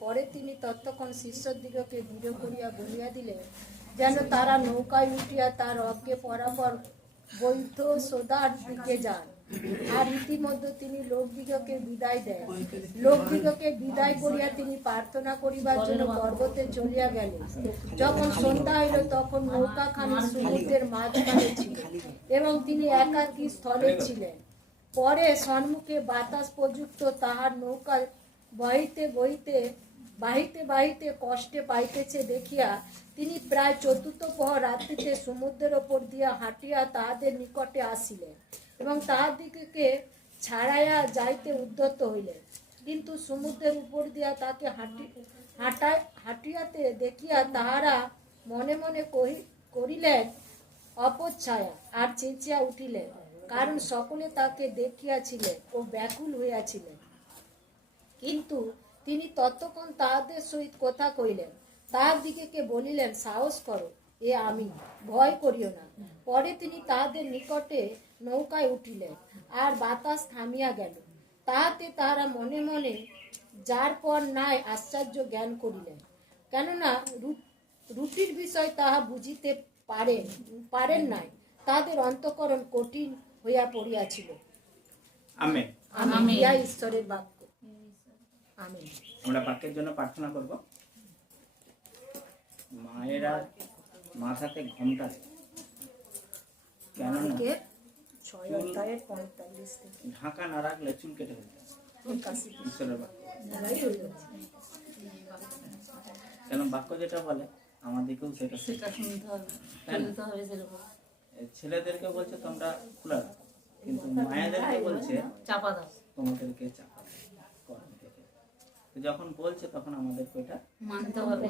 পরে তিনি ততক্ষণ শিষ্যদিগকে দৃঢ় করিয়া বলিয়া দিলেন, যেন তারা নৌকায় উঠিয়া তার অজ্ঞে পরাপর বৈধ সোদার দিকে যান। আর ইতিমধ্যে তিনি লোকদিগকে বিদায় দেন। লোকদিগকে বিদায় করিয়া তিনি প্রার্থনা করিবার জন্য পর্বতে চলিয়া গেলেন। যখন সন্ধ্যা হইল, তখন নৌকাখানি সমুদ্রের মাঝখানে ছিল এবং তিনি একাকী স্থলে ছিলেন। পরে সম্মুখে বাতাস প্রযুক্ত তাহার নৌকা বহিতে বহিতে বাহিতে বাহিতে কষ্টে পাইতেছে দেখিয়া তিনি প্রায় চতুর্থ প্রহর রাত্রিতে সমুদ্রের ওপর দিয়া হাঁটিয়া তাহাদের নিকটে আসিলেন এবং তাহাদিগকে ছাড়াইয়া যাইতে উদ্যত হইলেন। কিন্তু সমুদ্রের উপর দিয়া তাকে হাঁটি হাঁটায় হাঁটিয়াতে দেখিয়া তাহারা মনে মনে করিলেন, অপচ্ছায়া, আর চেঁচিয়া উঠিলেন, কারণ সকলে তাকে দেখিয়াছিলেন ও ব্যাকুল হইয়াছিলেন। কিন্তু তিনি ততক্ষণ তাহাদের সহিত কথা কইলেন তাহার দিকে কে বলিলেন সাহস করো এ আমি ভয় করিও না। পরে তিনি তাহাদের নিকটে নৌকায় উঠিলেন আর বাতাস থামিয়া গেল। তাহাতে তাহারা মনে মনে যার পর নাই আশ্চর্য জ্ঞান করিলেন। কেননা রুটির বিষয় তাহা বুঝিতে পারেন পারেন নাই। তাদের অন্তকরণ কঠিন হইয়া পড়িয়াছিল। আমেন। আমি ইহা ঈশ্বরের বাক্য। আমরা বাক্যের জন্য প্রার্থনা করব। মায়েরা মাথাতে পঁয়তাল্লিশ থেকে। ঢাকা না রাখলে চুল কেটে ঈশ্বরের বাক্য। হয়ে। কেন বাক্য যেটা বলে আমাদেরকেও সেটা সেটা শুনতে হবে। শুনতে হবে সেরকম। এই ছেলেদেরকে বলছে তোমরা খোলা রাখো। কিন্তু মায়েদেরকে বলছে চাপা দাও। তোমাদেরকে চাপা যখন বলছে তখন আমাদেরকে ওটা মানতে হবে।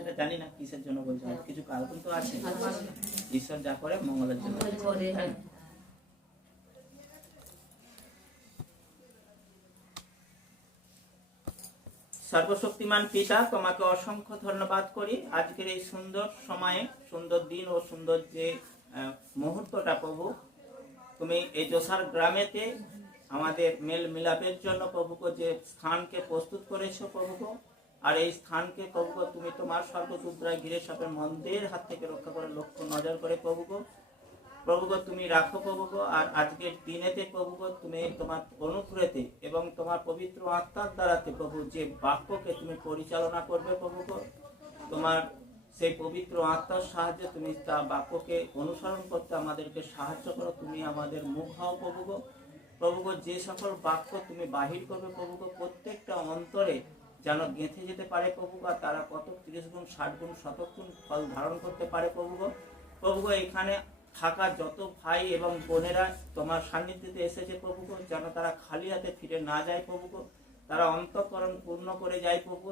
এটা জানি না কিসের জন্য বলছে কিছু কারণ তো আছে। ঈশ্বর যা করে মঙ্গলের জন্য। সর্বশক্তিমান পিতা তোমাকে অসংখ্য ধন্যবাদ করি। আজকের এই সুন্দর সময়ে সুন্দর দিন ও সুন্দর যে মুহূর্তটা প্রভু তুমি এই জোসার গ্রামেতে আমাদের মেল মিলাপের জন্য প্রভুকে যে স্থানকে প্রস্তুত করেছ প্রভুকে আর এই স্থানকে প্রভুকে তুমি তোমার সর্বদুদ্রায় ঘিরে সাপের মন্দিরের হাত থেকে রক্ষা করে লক্ষ্য নজর করে প্রভুকে প্রভুগ, তুমি রাখো প্রভুগ, আর আজকের দিনেতে প্রভুগ তুমি তোমার অনুগ্রহেতে এবং তোমার পবিত্র আত্মার দ্বারাতে প্রভু যে বাক্যকে তুমি পরিচালনা করবে প্রভুগ, তোমার সেই পবিত্র আত্মার সাহায্যে তুমি তা বাক্যকে অনুসরণ করতে আমাদেরকে সাহায্য করো। তুমি আমাদের মুখ হও প্রভুগ। প্রভুগ, যে সকল বাক্য তুমি বাহির করবে প্রভুগ, প্রত্যেকটা অন্তরে যেন গেঁথে যেতে পারে প্রভুগ তারা কত তিরিশ গুণ, ষাট গুণ, শতক গুণ ফল ধারণ করতে পারে প্রভুগ। প্রভুগ, এখানে থাকা যত ভাই এবং বোনেরা তোমার সান্নিধ্যে এসেছে প্রভুগ, যেন তারা খালি হাতে ফিরে না যায় প্রভুগ। তারা অন্তঃকরণ পূর্ণ করে যায় প্রভু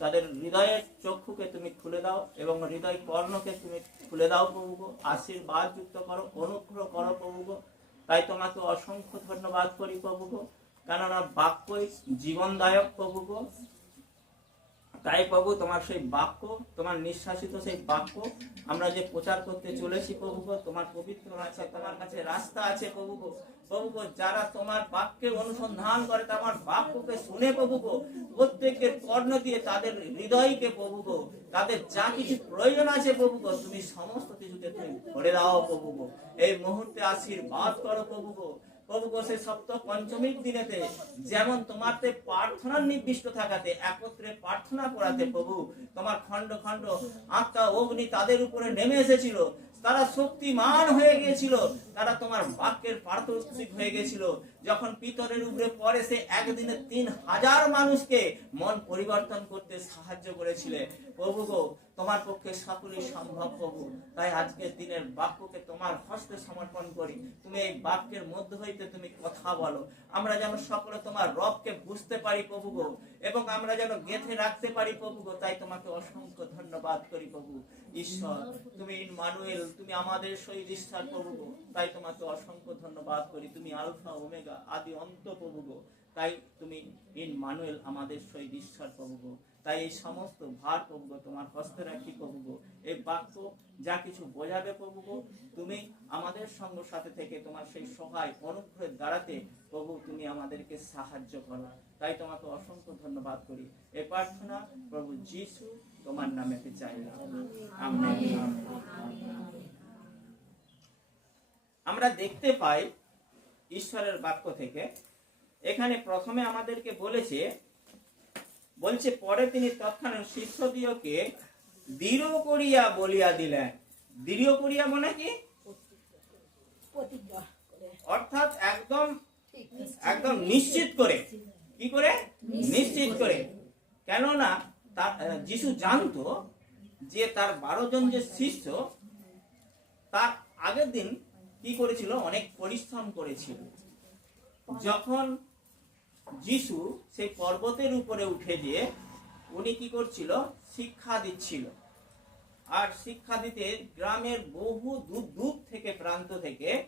তাদের হৃদয়ের চক্ষুকে তুমি খুলে দাও এবং হৃদয় কর্ণকে তুমি খুলে দাও প্রভুগ। আশীর্বাদ যুক্ত করো, অনুগ্রহ করো প্রভুগ। তাই তোমাকে অসংখ্য ধন্যবাদ করি প্রভুগ কেননা বাক্যই জীবনদায়ক প্রভুগ তাই প্রভু, তোমার সেই বাক্য, তোমার নিঃশ্বাসিত সেই বাক্য, আমরা যে প্রচার করতে চলেছি প্রভু তোমার পবিত্র আছে তোমার কাছে রাস্তা আছে প্রভু। প্রভু যারা তোমার বাক্যে অনুসন্ধান করে তোমার বাক্যকে শুনে প্রভু প্রত্যেকের কর্ণ দিয়ে তাদের হৃদয়কে প্রভু তাদের যা কিছু প্রয়োজন আছে প্রভু তুমি সমস্ত কিছুকে তুমি ভরে দাও প্রভু। এই মুহূর্তে আশীর্বাদ করো প্রভু গো। প্রভু গো, সেই সপ্ত পঞ্চমীর দিনেতে যেমন তোমারতে প্রার্থনার নির্দিষ্ট থাকাতে একত্রে প্রার্থনা করাতে প্রভু তোমার খণ্ড খণ্ড আত্মা অগ্নি তাদের উপরে নেমে এসেছিল। তারা শক্তিমান হয়ে গিয়েছিল। তারা তোমার বাক্যের পারদর্শিক হয়ে গেছিল যখন পিতরের উপরে পরে সে একদিনে তিন হাজার মানুষকে মন পরিবর্তন করতে সাহায্য করেছিলে। প্রভু গো তোমার পক্ষে সকলই সম্ভব প্রভু। তাই আজকের দিনের বাক্যকে তোমার হস্তে সমর্পণ করি। তুমি এই বাক্যের মধ্য হইতে তুমি কথা বলো। আমরা যেন সকলে তোমার রবকে বুঝতে পারি প্রভু গো, এবং আমরা যেন গেঁথে রাখতে পারি প্রভু গো, তাই তোমাকে অসংখ্য ধন্যবাদ করি প্রভু। ঈশ্বর, তুমি মানুয়েল তুমি আমাদের সহিত ঈশ্বর প্রভু গো, তাই তোমাকে অসংখ্য ধন্যবাদ করি। তুমি আলফা, ওমেগা আদি অন্ত প্রভু গো, তাই তুমি ইন মানুয়েল আমাদের সহিত ঈশ্বর প্রভু গো। তাই এই সমস্ত ভার প্রভু তোমার হস্তে রাখি প্রভু গো। এই বাক্য যা কিছু বোঝাবে প্রভু গো, তুমি আমাদের সঙ্গ সাথে থেকে তোমার সেই সহায় অনুগ্রহের দ্বারাতে প্রভু তুমি আমাদেরকে সাহায্য করো। তাই তোমাকে অসংখ্য ধন্যবাদ করি। এ প্রার্থনা প্রভু যিশু তোমার নামে চাই। আমরা দেখতে পাই ঈশ্বরের বাক্য থেকে এখানে প্রথমে আমাদেরকে বলেছে বলছে পরে তিনি তৎক্ষণাৎ শিষ্যদিওকে দৃঢ় করিয়া বলিয়া দিলেন। দৃঢ় করিয়া মানে কি? অর্থাৎ একদম একদম নিশ্চিত করে। কি করে? নিশ্চিত। করে। কেননা তার যিশু জানতো যে তার বারো জন যে শিষ্য তার আগের দিন কি করেছিল? অনেক পরিশ্রম করেছিল। যখন যিশু সেই পর্বতের উপরে উঠে গিয়ে উনি কি করছিল? শিক্ষা দিচ্ছিল। আর শিক্ষা দিতে গ্রামের বহু দূর দূর থেকে, প্রান্ত থেকে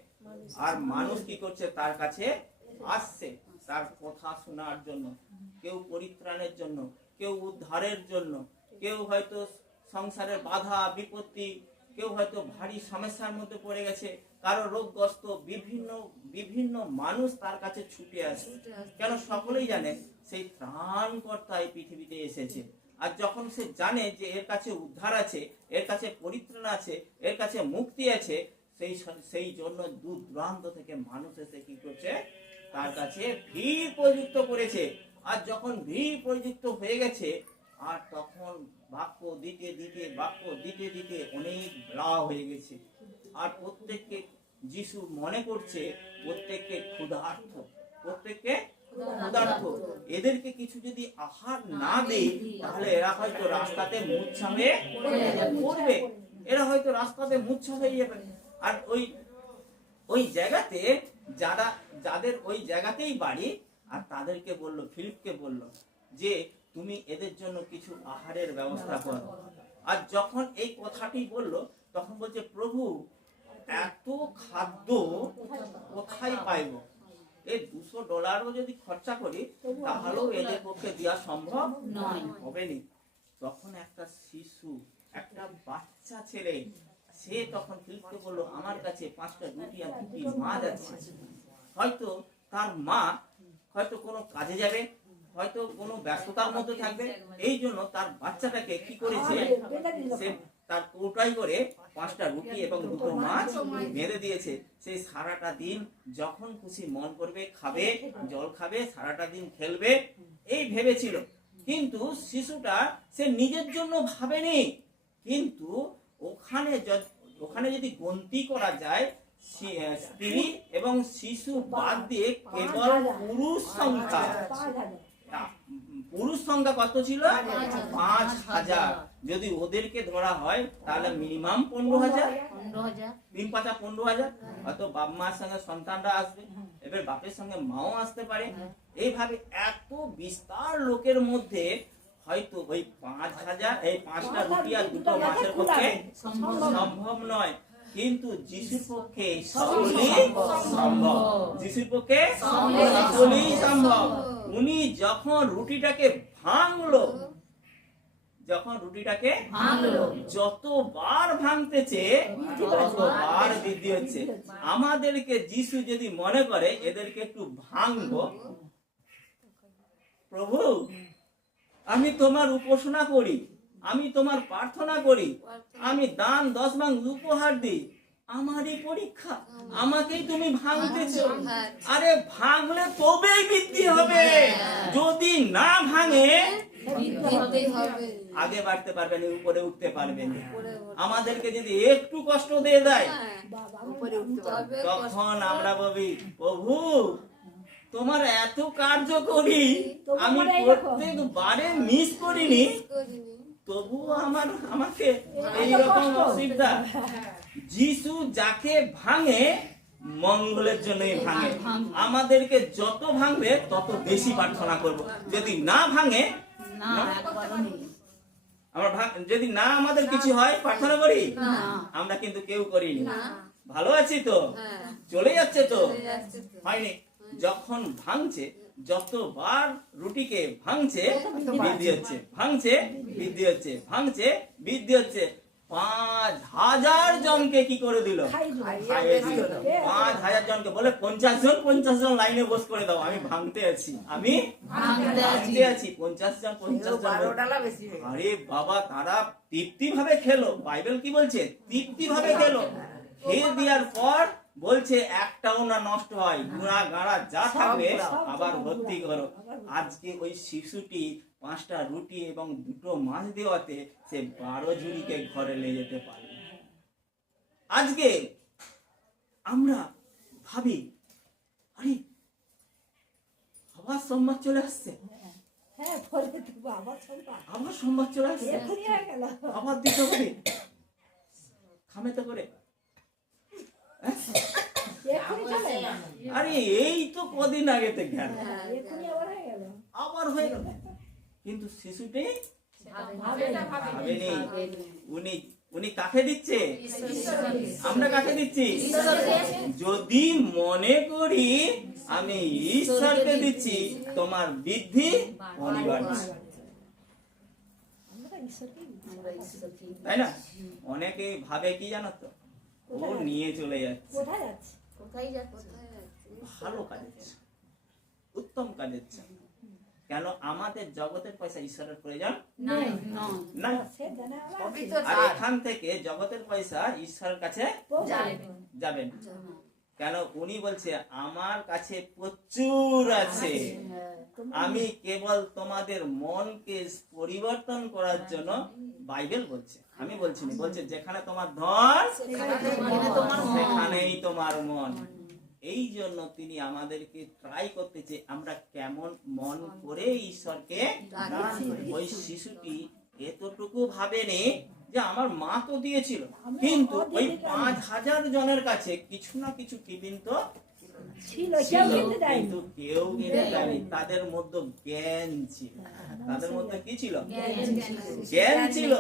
আর মানুষ কি করছে? তার কাছে আসছে। তার কথা শোনার জন্য, কেউ পরিত্রাণের জন্য, কেউ উদ্ধারের জন্য, কেউ হয়তো সংসারের বাধা, বিপত্তি কেউ হয়তো ভারী সমস্যার মধ্যে পড়ে গেছে কারও রোগগ্রস্ত বিভিন্ন বিভিন্ন মানুষ তার কাছে ছুটে আসে কেন সকলেই জানে সেই ত্রাণকর্তা এই পৃথিবীতে এসেছে। আর যখন সে জানে যে এর কাছে উদ্ধার আছে এর কাছে পরিত্রাণ আছে এর কাছে মুক্তি আছে সেই সেই জন্য দূর দূরান্ত থেকে মানুষ এসে কি করছে তার কাছে ভিড় প্রযুক্ত করেছে। আর যখন ভিড় প্রযুক্ত হয়ে গেছে আর তখন বাক্য দিতে দিতে, বাক্য দিতে দিতে অনেক বেলা হয়ে গেছে। আর প্রত্যেককে যিশু মনে করছে, প্রত্যেককে ক্ষুধার্থ প্রত্যেককে ক্ষুধার্থ। এদেরকে কিছু যদি আহার না দেই, তাহলে এরা হয়তো রাস্তাতে হয়ে পড়বে। এরা হয়তো রাস্তাতে মূর্ছা হয়ে যাবে। আর ওই ওই জায়গাতে যারা, যাদের ওই জায়গাতেই বাড়ি, আর তাদেরকে বলল, ফিলিপকে বলল যে তুমি এদের জন্য কিছু আহারের ব্যবস্থা করো। আর যখন এই কথাটি বলল তখন বলছে প্রভু এত খাদ্য কোথায় পাইব? এই দুশো ডলারও যদি খরচা করি তাহলেও এদের পক্ষে দেওয়া সম্ভব নয়। হবে নি তখন একটা শিশু একটা বাচ্চা ছেলে সে তখন ফিলিপকে বলল আমার কাছে পাঁচটা রুটি আর দুটি মাছ আছে। হয়তো তার মা হয়তো কোনো কাজে যাবে হয়তো কোনো ব্যস্ততার মধ্যে থাকবে এই জন্য তার বাচ্চাটাকে কি করেছে সে তার কৌটাই করে পাঁচটা রুটি এবং দুটো মাছ বেঁধে দিয়েছে। সেই সারাটা দিন যখন খুশি মন করবে খাবে জল খাবে সারাটা দিন খেলবে এই ভেবেছিল। কিন্তু শিশুটা সে নিজের জন্য ভাবেনি। কিন্তু ওখানে ওখানে যদি গন্তি করা যায় স্ত্রী এবং শিশু বাদ দিয়ে কেবল পুরুষ সংখ্যা। পুরুষ সংখ্যা কত ছিল? পাঁচ হাজার। যদি ওদেরকে ধরা হয় তাহলে মিনিমাম পনেরো হাজার। তিন পাঁচা পনেরো হাজার। হয়তো বাপ মার সঙ্গে সন্তানরা আসবে। এবার বাপের সঙ্গে মাও আসতে পারে। এইভাবে এত বিস্তার লোকের মধ্যে হয়তো ওই পাঁচ হাজার এই পাঁচটা রুটি আর দুটো মাছের পক্ষে সম্ভব সম্ভব নয়। কিন্তু যিশুর পক্ষে সকলেই সম্ভব। যিশুর পক্ষে সকলেই সম্ভব। উনি যখন রুটিটাকে ভাঙলো যখন রুটিটাকে ভাঙলো। যতবার ভাঙতেছে ততবার বৃদ্ধি হচ্ছে। আমাদেরকে যিশু যদি মনে করে এদেরকে একটু ভাঙবো। প্রভু আমি তোমার উপাসনা করি। আমি তোমার প্রার্থনা করি আমি দান দশ ভাঙ উপহার দিই। আমারই পরীক্ষা আমাকেই তুমি ভাঙতেছো। আরে ভাঙলে তবেই বৃদ্ধি হবে। যদি না ভাঙে আগে বাড়তে পারবে না উপরে উঠতে পারবে না আমাদেরকে যদি একটু কষ্ট দিয়ে দেয় তখন আমরা ভাবি প্রভু তোমার এত কার্য করি আমি প্রত্যেক বারে মিস করিনি। তবুও আমার আমাকে এইরকম অসুবিধা। যিশু যাকে ভাঙে মঙ্গলের জন্যই ভাঙে। আমাদেরকে যত ভাঙবে তত বেশি প্রার্থনা করব। যদি না ভাঙে আমরা ভাঙ- যদি না আমাদের কিছু হয় প্রার্থনা করি? আমরা কিন্তু কেউ করিনি। ভালো আছি তো? চলে যাচ্ছে তো। হয়নি। যখন ভাঙছে যতবার রুটিকে ভাঙছে বৃদ্ধি হচ্ছে ভাঙছে বৃদ্ধি হচ্ছে ভাঙছে বৃদ্ধি হচ্ছে। পাঁচ হাজার জনকে কি করে দিল? পাঁচ হাজার জনকে বলে পঞ্চাশ জন পঞ্চাশ জন লাইনে বস করে দাও আমি ভাঙতে আছি। আমি ভাঙতে আছি। পঞ্চাশ জন পঞ্চাশ জন আরে বাবা তারা তৃপ্তি ভাবে খেলো। বাইবেল কি বলছে? তৃপ্তি ভাবে খেলো। খেয়ে দেওয়ার পর বলছে একটাও না নষ্ট হয় গুঁড়া গাড়া যা থাকবে আবার ভর্তি করো। আজকে ওই শিশুটি পাঁচটা রুটি এবং দুটো মাছ দেওয়াতে সে বারো জুড়িকে ঘরে নিয়ে যেতে পারবে আজকে আমরা ভাবি আরে আবার সোমবার চলে আসছে। হ্যাঁ আবার সোমবার। চলে আসছে। আবার দিতে হবে। খামে তো করে হ্যাঁ? এখনই চলে এলো। আরে এই তো কদিন আগে থেকে। আবার হয়ে গেল। আবার হয়ে গেল। কিন্তু শিশুটি ভাবেনি উনি উনি কাকে দিচ্ছে? আমরা কাকে দিচ্ছি? যদি মনে করি আমি ঈশ্বরকে দিচ্ছি তোমার বৃদ্ধি অনিবার্য। তাই না? অনেকে ভাবে কি জানো তো? ও নিয়ে চলে যাচ্ছে। কোথায় যাচ্ছে? কোথায় যাচ্ছে? ভালো কাজের উত্তম কাজের জন্য। কেন আমাদের জগতের পয়সা ঈশ্বরের প্রয়োজন? না। আর এখান থেকে জগতের পয়সা ঈশ্বরের কাছে। যাবে না। কেন? উনি বলছে আমার কাছে প্রচুর আছে। আমি কেবল তোমাদের মনকে পরিবর্তন করার জন্য বাইবেল বলছে। আমি বলছি বলছে যেখানে তোমার ধন মন। সেখানেই তোমার মন। এই জন্য তিনি আমাদেরকে ট্রাই করতেছে আমরা কেমন মন করে ঈশ্বরকে ওই শিশুটি এতটুকু ভাবেনি যে আমার মা তো দিয়েছিল। কিন্তু ওই পাঁচ হাজার জনের কাছে কিছু না কিছু টিফিন তো কেউ কিনতে কিন্তু কেউ কিনে দেয়নি। তাদের মধ্যে জ্ঞান ছিল। তাদের মধ্যে কি ছিল? জ্ঞান ছিল।